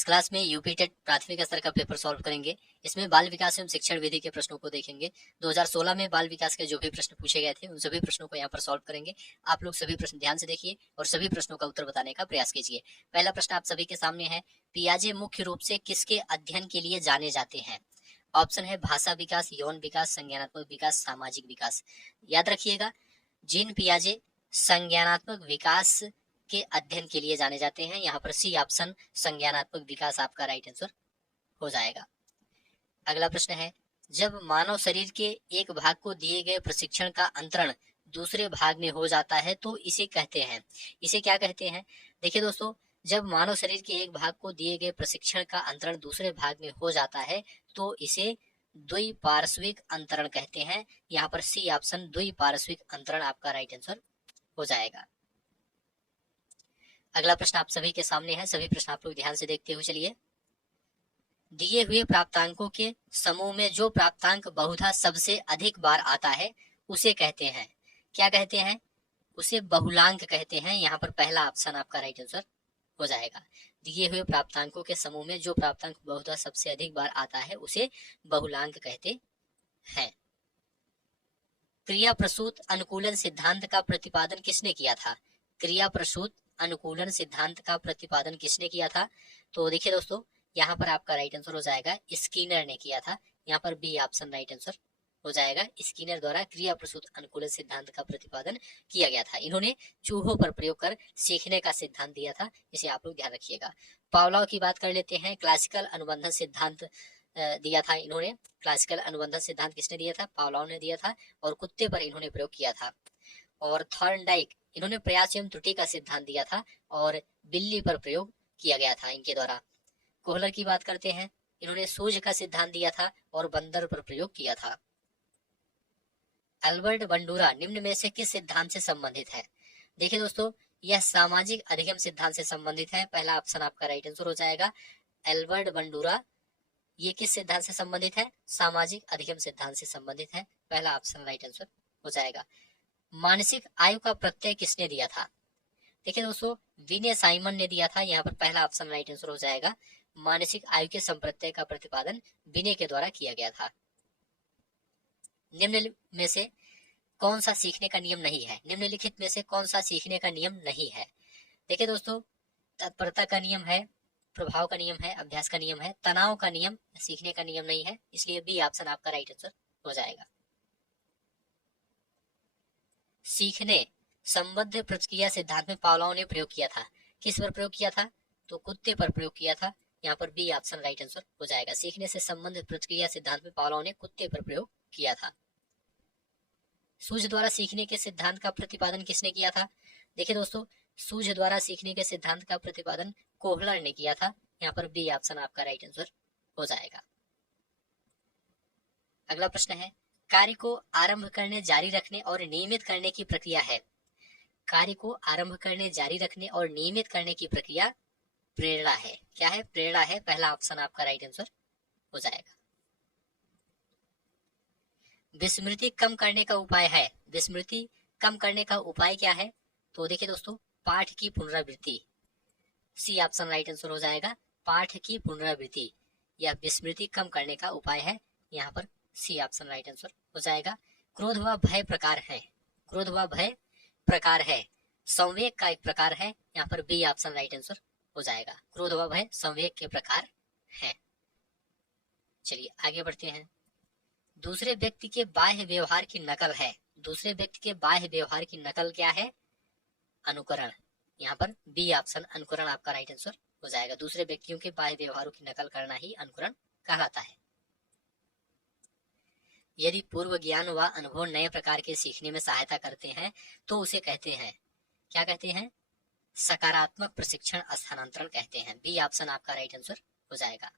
इस क्लास में UP TET प्राथमिक स्तर का पेपर सॉल्व करेंगे। इसमें बाल विकास एवं शिक्षण विधि के प्रश्नों को देखेंगे। 2016 में बाल विकास के जो भी प्रश्न पूछे गए थे उन सभी प्रश्नों को यहाँ पर सॉल्व करेंगे। आप लोग सभी प्रश्न ध्यान से देखिए और सभी प्रश्नों का उत्तर बताने का प्रयास कीजिए। पहला प्रश्न आप सभी के सामने है, पियाजे मुख्य रूप से किसके अध्ययन के लिए जाने जाते हैं? ऑप्शन है भाषा विकास, यौन विकास, संज्ञानात्मक विकास, सामाजिक विकास। याद रखिएगा, जीन पियाजे संज्ञानात्मक विकास के अध्ययन के लिए जाने जाते हैं। यहाँ पर सी ऑप्शन संज्ञानात्मक विकास आपका राइट आंसर हो जाएगा। अगला प्रश्न है, जब मानव शरीर के एक भाग को दिए गए प्रशिक्षण का अंतरण दूसरे भाग में हो जाता है तो इसे कहते हैं, इसे क्या कहते हैं? देखिए दोस्तों, जब मानव शरीर के एक भाग को दिए गए प्रशिक्षण का अंतरण दूसरे भाग में हो जाता है तो इसे द्विपार्श्विक अंतरण कहते हैं। यहाँ पर सी ऑप्शन द्विपार्श्विक अंतरण आपका राइट आंसर हो जाएगा। अगला प्रश्न आप सभी के सामने है, सभी प्रश्न आप लोग ध्यान से देखते हुए चलिए। दिए हुए प्राप्तांकों के समूह में जो प्राप्तांक बहुधा सबसे अधिक बार आता है उसे कहते हैं, क्या कहते हैं? उसे बहुलांक कहते हैं। यहाँ पर पहला ऑप्शन आपका राइट आंसर हो जाएगा। दिए हुए प्राप्तांकों के समूह में जो प्राप्तांक बहुधा सबसे अधिक बार आता है उसे बहुलांक कहते हैं। क्रिया प्रसूत अनुकूलन सिद्धांत का प्रतिपादन किसने किया था? क्रिया प्रसूत अनुकूलन सिद्धांत का प्रतिपादन किसने किया था? तो देखिए दोस्तों, यहाँ पर आपका राइट आंसर हो जाएगा स्किनर ने किया था। यहाँ पर बी ऑप्शन राइट आंसर हो जाएगा। स्किनर द्वारा क्रिया प्रसूत अनुकूलन सिद्धांत का प्रतिपादन किया गया था। इन्होंने चूहों पर प्रयोग कर सीखने का सिद्धांत दिया था, इसे आप लोग ध्यान रखिएगा। पावलोव की बात कर लेते हैं। क्लासिकल अनुबंधन सिद्धांत दिया था इन्होंने। क्लासिकल अनुबंधन सिद्धांत किसने दिया था? पावलोव ने दिया था और कुत्ते पर इन्होंने प्रयोग किया था। और थॉर्नडाइक, इन्होंने प्रयास एवं त्रुटि का सिद्धांत दिया था और बिल्ली पर प्रयोग किया गया था इनके द्वारा। कोहलर की बात करते हैं, इन्होंने सूझ का सिद्धांत दिया था और बंदर पर प्रयोग किया था। एल्बर्ट बंडूरा निम्न में से किस सिद्धांत से संबंधित है? देखिए दोस्तों, यह सामाजिक अधिगम सिद्धांत से संबंधित है। पहला ऑप्शन आपका राइट आंसर हो जाएगा। एल्बर्ट बंडूरा ये किस सिद्धांत से संबंधित है? सामाजिक अधिगम सिद्धांत से संबंधित है। पहला ऑप्शन राइट आंसर हो जाएगा। मानसिक आयु का प्रत्यय किसने दिया था? देखिए दोस्तों, विनय साइमन ने दिया था। यहाँ पर पहला ऑप्शन राइट आंसर हो जाएगा। मानसिक आयु के संप्रत्यय का प्रतिपादन विनय के द्वारा किया गया था। निम्न में से कौन सा सीखने का नियम नहीं है? निम्नलिखित में से कौन सा सीखने का नियम नहीं है? देखिए दोस्तों, तत्परता का नियम है, प्रभाव का नियम है, अभ्यास का नियम है, तनाव का नियम सीखने का नियम नहीं है, इसलिए बी ऑप्शन आपका राइट आंसर हो जाएगा। सीखने संबद्ध प्रतिक्रिया सिद्धांत में पावलोव ने प्रयोग किया था। किस पर प्रयोग किया था? तो कुत्ते पर प्रयोग किया था। यहाँ पर बी ऑप्शन राइट आंसर हो जाएगा। सीखने से संबंधित प्रतिक्रिया सिद्धांत में पावलोव ने कुत्ते पर प्रयोग किया था। सूझ द्वारा सीखने के सिद्धांत का प्रतिपादन किसने किया था? देखिए दोस्तों, सूझ द्वारा सीखने के सिद्धांत का प्रतिपादन कोहलर ने किया था। यहाँ पर बी ऑप्शन आपका राइट आंसर हो जाएगा। अगला प्रश्न है, कार्य को आरंभ करने, जारी रखने और नियमित करने की प्रक्रिया है। कार्य को आरंभ करने, जारी रखने और नियमित करने की प्रक्रिया प्रेरणा है। क्या है? प्रेरणा है। पहला ऑप्शन आपका राइट आंसर हो जाएगा। विस्मृति कम करने का उपाय है। विस्मृति कम करने का उपाय क्या है? तो देखिए दोस्तों, पाठ की पुनरावृत्ति, सी ऑप्शन राइट आंसर हो जाएगा। पाठ की पुनरावृत्ति यह विस्मृति कम करने का उपाय है। यहाँ पर सी ऑप्शन राइट आंसर हो जाएगा। क्रोध व भय प्रकार है। क्रोध व भय प्रकार है, संवेग का एक प्रकार है। यहाँ पर बी ऑप्शन राइट आंसर हो जाएगा। क्रोध व भय संवेग के प्रकार है। चलिए आगे बढ़ते हैं। दूसरे व्यक्ति के बाह्य व्यवहार की नकल है। दूसरे व्यक्ति के बाह्य व्यवहार की नकल क्या है? अनुकरण। यहाँ पर बी ऑप्शन अनुकरण आपका राइट आंसर हो जाएगा। दूसरे व्यक्तियों के बाह्य व्यवहारों की नकल करना ही अनुकरण कहलाता है। यदि पूर्व ज्ञान व अनुभव नए प्रकार के सीखने में सहायता करते हैं तो उसे कहते हैं, क्या कहते हैं? सकारात्मक प्रशिक्षण स्थानांतरण कहते हैं। बी ऑप्शन आपका राइट आंसर हो जाएगा।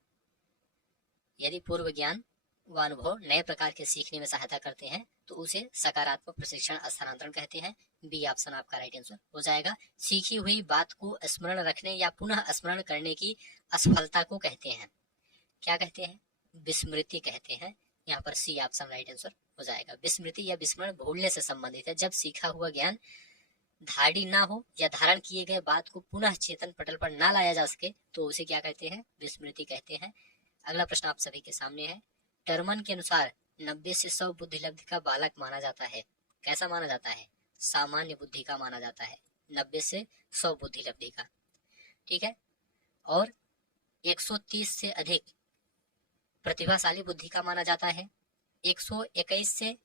यदि पूर्व ज्ञान व अनुभव नए प्रकार के सीखने में सहायता करते हैं तो उसे सकारात्मक प्रशिक्षण स्थानांतरण कहते हैं। बी ऑप्शन आपका राइट आंसर हो जाएगा। सीखी हुई बात को स्मरण रखने या पुनः स्मरण करने की असफलता को कहते हैं, क्या कहते हैं? विस्मृति कहते हैं। यहाँ पर सी ऑप्शन राइट आंसर हो जाएगा। विस्मृति या विस्मरण भूलने से संबंधित है। जब सीखा हुआ ज्ञान धारणी ना हो या धारण किए गए बात को पुनः चेतन पटल पर ना लाया जा सके तो उसे क्या कहते हैं? विस्मृति कहते हैं। अगला प्रश्न आप सभी के सामने है। टर्मन के अनुसार 90 से 100 बुद्धि लब्धि का बालक माना जाता है। कैसा माना जाता है? सामान्य बुद्धि का माना जाता है। 90 से 100 बुद्धि लब्धि का, ठीक है। और 130 से अधिक प्रतिभाशाली बुद्धि का माना जाता है। 121 से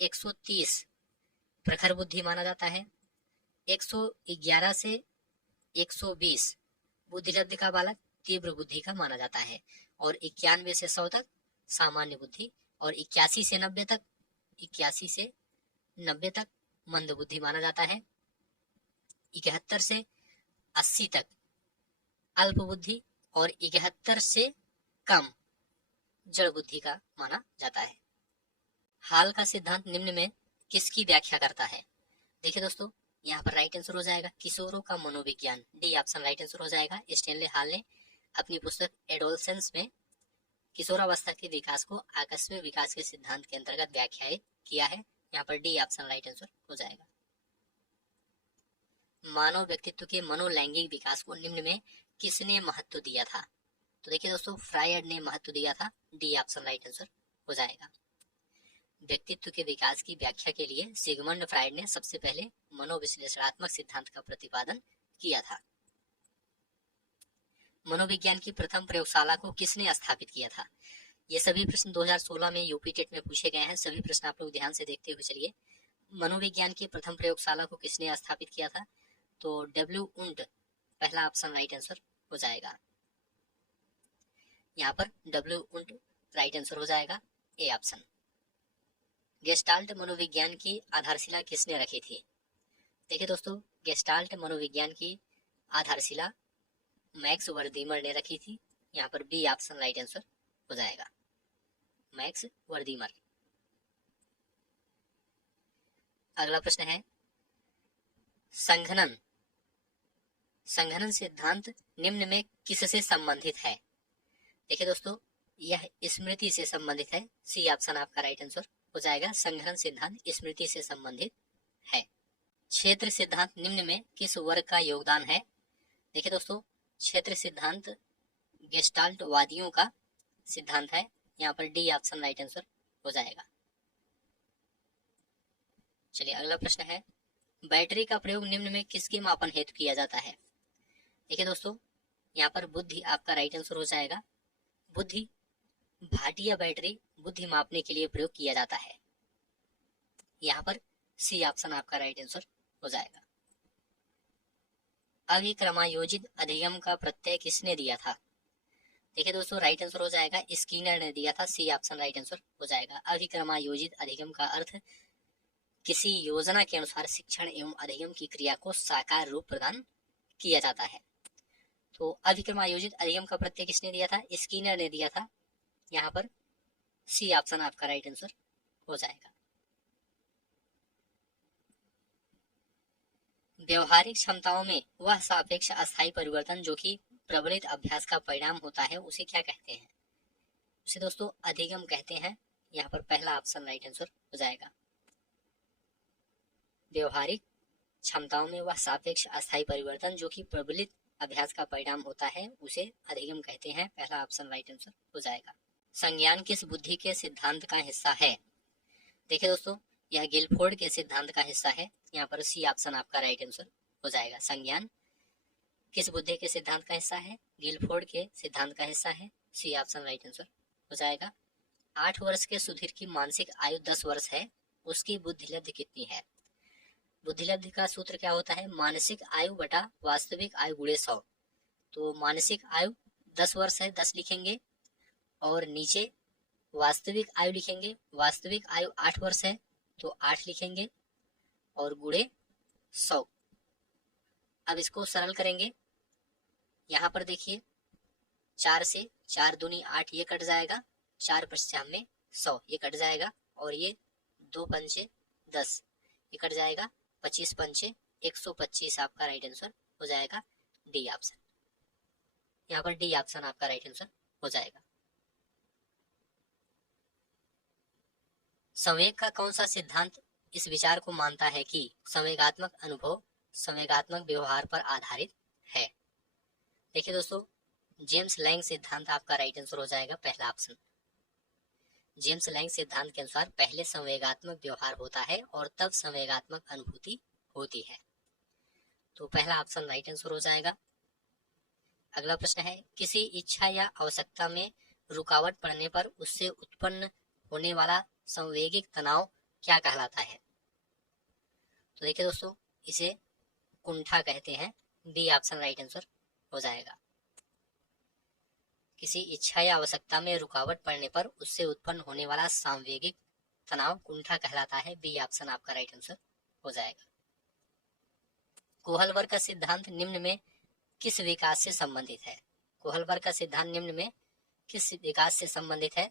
130 प्रखर बुद्धि माना जाता है। 111 से 120 बुद्धि लब्धि का बालक तीव्र बुद्धि का माना जाता है। और 91 से 100 तक सामान्य बुद्धि, और 81 से 90 तक 81 से 90 तक मंद बुद्धि माना जाता है। 71 से 80 तक अल्प बुद्धि, और 71 से कम जड़ बुद्धि का माना जाता है। हाल का सिद्धांत निम्न में किसकी व्याख्या करता है? देखिए दोस्तों, यहाँ पर राइट आंसर हो जाएगा किशोरों का मनोविज्ञान। डी ऑप्शन राइट आंसर हो जाएगा। स्टैनले हॉल ने अपनी पुस्तक एडोलसेंस में किशोरावस्था के विकास को आकस्मिक विकास के सिद्धांत के अंतर्गत व्याख्या किया है। यहाँ पर डी ऑप्शन राइट आंसर हो जाएगा। मानव व्यक्तित्व के मनोलैंगिक विकास को निम्न में किसने महत्व दिया था? तो देखिए दोस्तों, फ्रायड ने महत्व दिया था। डी ऑप्शन राइट आंसर हो जाएगा। व्यक्तित्व के विकास की व्याख्या के लिए सिगमंड फ्रायड ने सबसे पहले मनोविश्लेषणात्मक सिद्धांत का प्रतिपादन किया था। मनोविज्ञान की प्रथम प्रयोगशाला को किसने स्थापित किया था? ये सभी प्रश्न 2016 में यूपी टेट में पूछे गए हैं। सभी प्रश्न आप लोग ध्यान से देखते हुए चलिए। मनोविज्ञान की प्रथम प्रयोगशाला को किसने स्थापित किया था? तो डब्ल्यू उंट पहला ऑप्शन राइट आंसर हो जाएगा। यहाँ पर डब्ल्यू उंट राइट आंसर हो जाएगा, ए ऑप्शन। गेस्टाल्ट मनोविज्ञान की आधारशिला किसने रखी थी? देखिए दोस्तों, गेस्टाल्ट मनोविज्ञान की आधारशिला मैक्स वर्दीमर ने रखी थी। यहाँ पर बी ऑप्शन राइट आंसर हो जाएगा, मैक्स वर्दीमर। अगला प्रश्न है, संघनन सिद्धांत निम्न में किससे संबंधित है? देखिए दोस्तों, यह स्मृति से संबंधित है। सी ऑप्शन आपका राइट आंसर हो जाएगा। संघनन सिद्धांत स्मृति से संबंधित है। क्षेत्र सिद्धांत निम्न में किस वर्ग का योगदान है? देखिए दोस्तों, क्षेत्र सिद्धांत गेस्टाल्ट वादियों का सिद्धांत है। यहाँ पर डी ऑप्शन राइट आंसर हो जाएगा। चलिए अगला प्रश्न है, बैटरी का प्रयोग निम्न में किसके मापन हेतु किया जाता है? देखिए दोस्तों, यहाँ पर बुद्धि आपका राइट आंसर हो जाएगा। बुद्धि भाटिया बैटरी बुद्धि मापने के लिए प्रयोग किया जाता है। यहाँ पर सी ऑप्शन आपका राइट आंसर हो जाएगा। अभिक्रमायोजित अधिगम का प्रत्यय किसने दिया था? देखिए दोस्तों, राइट आंसर हो जाएगा स्कीनर ने दिया था। सी ऑप्शन राइट आंसर हो जाएगा। अभिक्रमायोजित अधिगम का अर्थ किसी योजना के अनुसार शिक्षण एवं अधिगम की क्रिया को साकार रूप प्रदान किया जाता है। तो अभिक्रमायोजित अधिगम का प्रत्यय किसने दिया था? स्कीनर ने दिया था। यहाँ पर सी ऑप्शन आपका राइट आंसर हो जाएगा। व्यवहारिक क्षमताओं में वह सापेक्ष अस्थायी परिवर्तन जो कि प्रबलित अभ्यास का परिणाम होता है उसे क्या कहते हैं? उसे दोस्तों अधिगम कहते हैं। यहाँ पर पहला ऑप्शन राइट आंसर हो जाएगा। व्यवहारिक क्षमताओं में वह सापेक्ष अस्थायी परिवर्तन जो कि प्रबलित अभ्यास का परिणाम होता है उसे अधिगम कहते हैं। पहला ऑप्शन राइट आंसर हो जाएगा। संज्ञान किस बुद्धि के सिद्धांत का हिस्सा है? देखिए दोस्तों, यह गिलफोर्ड के सिद्धांत का हिस्सा है। यहाँ पर सी ऑप्शन आपका राइट आंसर हो जाएगा। संज्ञान किस बुद्धि के सिद्धांत का हिस्सा है? गिलफोर्ड के सिद्धांत का हिस्सा है। सी ऑप्शन राइट आंसर हो जाएगा। 8 वर्ष के सुधीर की मानसिक आयु 10 वर्ष है, उसकी बुद्धिलब्धि कितनी है? बुद्धिलब्धि का सूत्र क्या होता है? मानसिक आयु बटा वास्तविक आयु गुणे 100। तो मानसिक आयु 10 वर्ष है, 10 लिखेंगे, और नीचे वास्तविक आयु लिखेंगे। वास्तविक आयु 8 वर्ष है तो 8 लिखेंगे और गुणे 100। अब इसको सरल करेंगे। यहाँ पर देखिए, 4 से 4 दूनी 8 ये कट जाएगा, 4 पश्चाम में 100 ये कट जाएगा, और ये 2 पंचे 10 ये कट जाएगा, 25 पंचे 125 आपका राइट आंसर हो जाएगा। डी ऑप्शन, यहाँ पर डी ऑप्शन आपका राइट आंसर हो जाएगा। संवेग का कौन सा सिद्धांत इस विचार को मानता है कि संवेगात्मक अनुभव संवेगात्मक व्यवहार पर आधारित है। देखिए दोस्तों, जेम्स लैंग सिद्धांत आपका राइट आंसर हो जाएगा, पहला ऑप्शन। जेम्स लैंग सिद्धांत के अनुसार पहले संवेगात्मक व्यवहार होता है और तब संवेगात्मक अनुभूति होती है। तो पहला ऑप्शन राइट आंसर हो जाएगा। अगला प्रश्न है, किसी इच्छा या आवश्यकता में रुकावट पड़ने पर उससे उत्पन्न होने वाला संवेगिक तनाव क्या कहलाता है? तो देखिए दोस्तों, इसे कुंठा कहते हैं। बी ऑप्शन राइट आंसर हो जाएगा। किसी इच्छा या आवश्यकता में रुकावट पड़ने पर उससे उत्पन्न होने वाला सांवेगिक तनाव कुंठा कहलाता है। बी ऑप्शन आपका राइट आंसर हो जाएगा। कोहलवर का सिद्धांत निम्न में किस विकास से संबंधित है? कोहलवर का सिद्धांत निम्न में किस विकास से संबंधित है?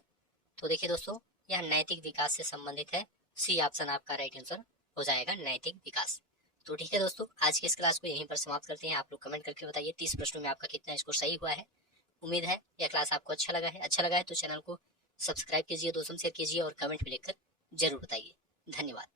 तो देखिए दोस्तों, यह नैतिक विकास से संबंधित है। सी ऑप्शन आपका राइट आंसर हो जाएगा, नैतिक विकास। तो ठीक है दोस्तों, आज की इस क्लास को यहीं पर समाप्त करते हैं। आप लोग कमेंट करके बताइए 30 प्रश्नों में आपका कितना स्कोर सही हुआ है। उम्मीद है यह क्लास आपको अच्छा लगा है। अच्छा लगा है तो चैनल को सब्सक्राइब कीजिए, दोस्तों शेयर कीजिए और कमेंट में लिखकर जरूर बताइए। धन्यवाद।